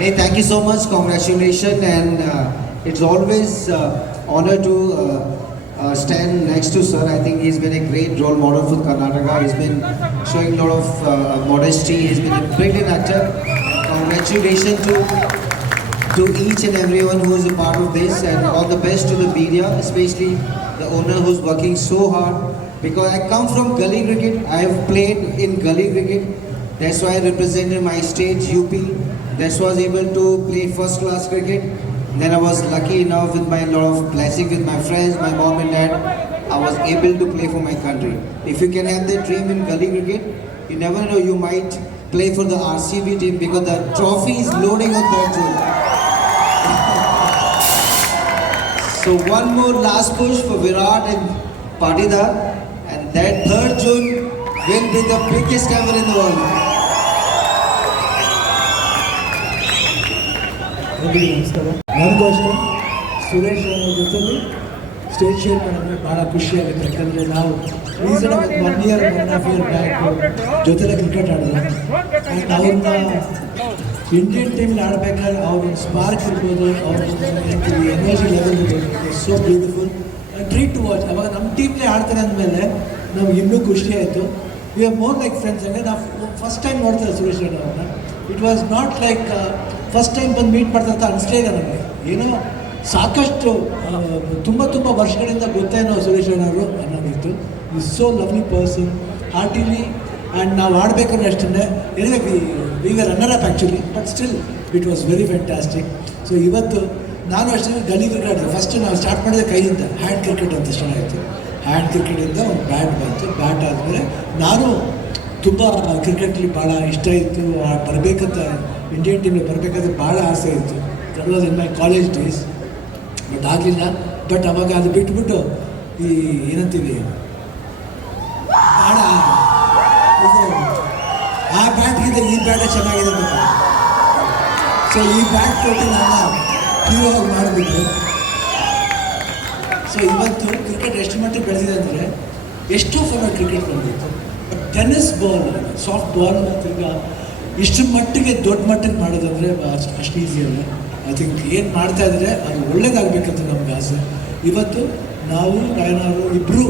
Hey, thank you so much. Congratulations, and uh, it's always uh, honor to uh, uh, stand next to sir. I think he's been a great role model for Karnataka. He's been showing a lot of uh, modesty. He's been a brilliant actor. Congratulations to to each and everyone who is a part of this, and all the best to the media, especially the owner who's working so hard. Because I come from gully cricket. I have played in gully cricket. That's why I represented my state, UP. I was able to play first class cricket. Then I was lucky enough with my lot of blessing with my friends, my mom and dad. I was able to play for my country. If you can have that dream in gully cricket, you never know you might play for the RCB team because the trophy is loading on that zone. So one more last push for Virat and Patidar, and that third June will be the biggest ever in the world. ಎಲ್ರಿಗೂ ನಮಸ್ಕಾರ ನನಗೂ ಅಷ್ಟೇ. ಸುರೇಶ್ ಅವರ ಜೊತೆಲಿ stage share ಮಾಡಿದ್ರೆ ಭಾಳ ಖುಷಿ ಆಗುತ್ತೆ. ಯಾಕಂದರೆ ನಾವು reason one year one half year back ಜೊತೆಲೆ cricket ಆಡಿದ್ರು ಆ್ಯಂಡ್ ಅವ್ರನ್ನ ಇಂಡಿಯನ್ ಟೀಮ್ಲಿ ಆಡಬೇಕಾದ್ರೆ ಅವ್ರ ಸ್ಪಾರ್ಕ್ ಇರ್ಬೋದು, ಅವ್ರ ಎನರ್ಜಿ ಲೆವೆಲ್ ಇರ್ಬೋದು. So beautiful treat to watch ಅವಾಗ ನಮ್ಮ ಟೀಮ್ಲೇ ಆಡ್ತಾರೆ ಅಂದಮೇಲೆ ನಮ್ಗೆ ಇನ್ನೂ ಖುಷಿ ಆಯಿತು. We are more like friends ಅಂದರೆ ನಾವು ಫಸ್ಟ್ ಟೈಮ್ ನೋಡ್ತಾರೆ ಸುರೇಶ್ ಅವ್ರನ್ನ it was not like first time ಬಂದು ಮೀಟ್ ಮಾಡ್ತಾ ಅನಿಸ್ಲೇ ಇಲ್ಲ ನನಗೆ ಏನೋ ಸಾಕಷ್ಟು ತುಂಬ ತುಂಬ ವರ್ಷಗಳಿಂದ ಗೊತ್ತೇನೋ ಸುರೇಶ್ ಅವರು ಅನ್ನೋದಿತ್ತು. Is so lovely person heartily and ನಾವು ಆಡಬೇಕಂದ್ರೆ ಅಷ್ಟೇ ಏನಿದೆ we were runner up actually but still it was very fantastic so ಇವತ್ತು ನಾನು ಅಷ್ಟೇ ಗಲಿ ಕ್ರಿಕೆಟ್ ಫಸ್ಟ್ ನಾವು ಸ್ಟಾರ್ಟ್ ಮಾಡಿದ ಕೈಯಿಂದ ಹ್ಯಾಂಡ್ ಕ್ರಿಕೆಟ್ ಅಂತ ಸ್ಟಾರ್ಟ್ ಆಯಿತು. ಹ್ಯಾಂಡ್ ಕ್ರಿಕೆಟಿಂದ ಒಂದು ಬ್ಯಾಟ್ ಬಂತು. ಬ್ಯಾಟ್ ಆದಮೇಲೆ ನಾನು ತುಂಬ ಕ್ರಿಕೆಟ್ಲಿ ಭಾಳ ಇಷ್ಟ ಇತ್ತು. ಬರಬೇಕಂತ ಇಂಡಿಯನ್ ಟೀಮ್ಗೆ ಬರಬೇಕಂತ ಭಾಳ ಆಸೆ ಇತ್ತು. That was in my college days but ಆಗಲಿಲ್ಲ. ಬಟ್ ಅವಾಗ ಅದು ಬಿಟ್ಬಿಟ್ಟು ಈ ಏನಂತೀವಿ ಭಾಳ ಆ ಬ್ಯಾಟ್ಗಿಂತ ಈ ಬ್ಯಾಟೇ ಚೆನ್ನಾಗಿದೆ ಅಂತ. ಸೊ ಈ ಬ್ಯಾಟ್ ಕೊಟ್ಟು ನಾನು ಹೀರೋ ಮಾಡಿಬಿಟ್ಟು ಸೊ ಇವತ್ತು ಕ್ರಿಕೆಟ್ ಎಷ್ಟು ಮಟ್ಟಿಗೆ ಬೆಳೆದಿದೆ ಅಂದರೆ, ಎಷ್ಟೋ ಫಲ ಕ್ರಿಕೆಟ್ ಬಂದಿತ್ತು. ಟೆನ್ನಿಸ್ ಬಾಲ್ ಸಾಫ್ಟ್ ಬಾಲ್ ತಿರ್ಗ ಇಷ್ಟು ಮಟ್ಟಿಗೆ ದೊಡ್ಡ ಮಟ್ಟಿಗೆ ಮಾಡೋದಂದರೆ ಅಷ್ಟು ಈಸಿ ಅಲ್ಲ. ಐ ಥಿಂಕ್ ಏನು ಮಾಡ್ತಾ ಇದ್ರೆ ಅದು ಒಳ್ಳೇದಾಗಬೇಕಂತ ನಮ್ಗೆ ಆಸೆ. ಇವತ್ತು ನಾವು ನಾಯನವರು ಇಬ್ಬರು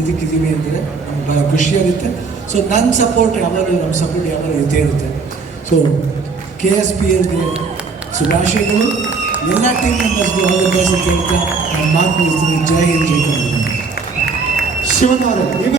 ಇದಕ್ಕಿದ್ದೀವಿ ಅಂದರೆ ನಮ್ಗೆ ಭಾಳ ಖುಷಿಯಾಗುತ್ತೆ ಸೊ ನನ್ನ ಸಪೋರ್ಟ್ ಯಾವಾಗಲೂ ನಮ್ಮ ಸಪೋರ್ಟ್ ಯಾವಾಗಲೂ ಇದ್ದೇ ಇರುತ್ತೆ. ಸೊ ಕೆ ಎಸ್ ಪಿ ಎಲ್ಗೆ ಶುಭಾಶಯಗಳು. ಎಲ್ಲ ಟೀಮ್ ಮೆಂಬರ್ಸ್ಗೂ ಆಲ್ ಅಂತ ನಾನು ಮಾತು ಮುಗಿಸ್ತೀನಿ. ಜೈ ಹಿಂದ್, ಜೈ ಕರ್ನಾಟಕ. ಶಿವನ್ ಅವರೇ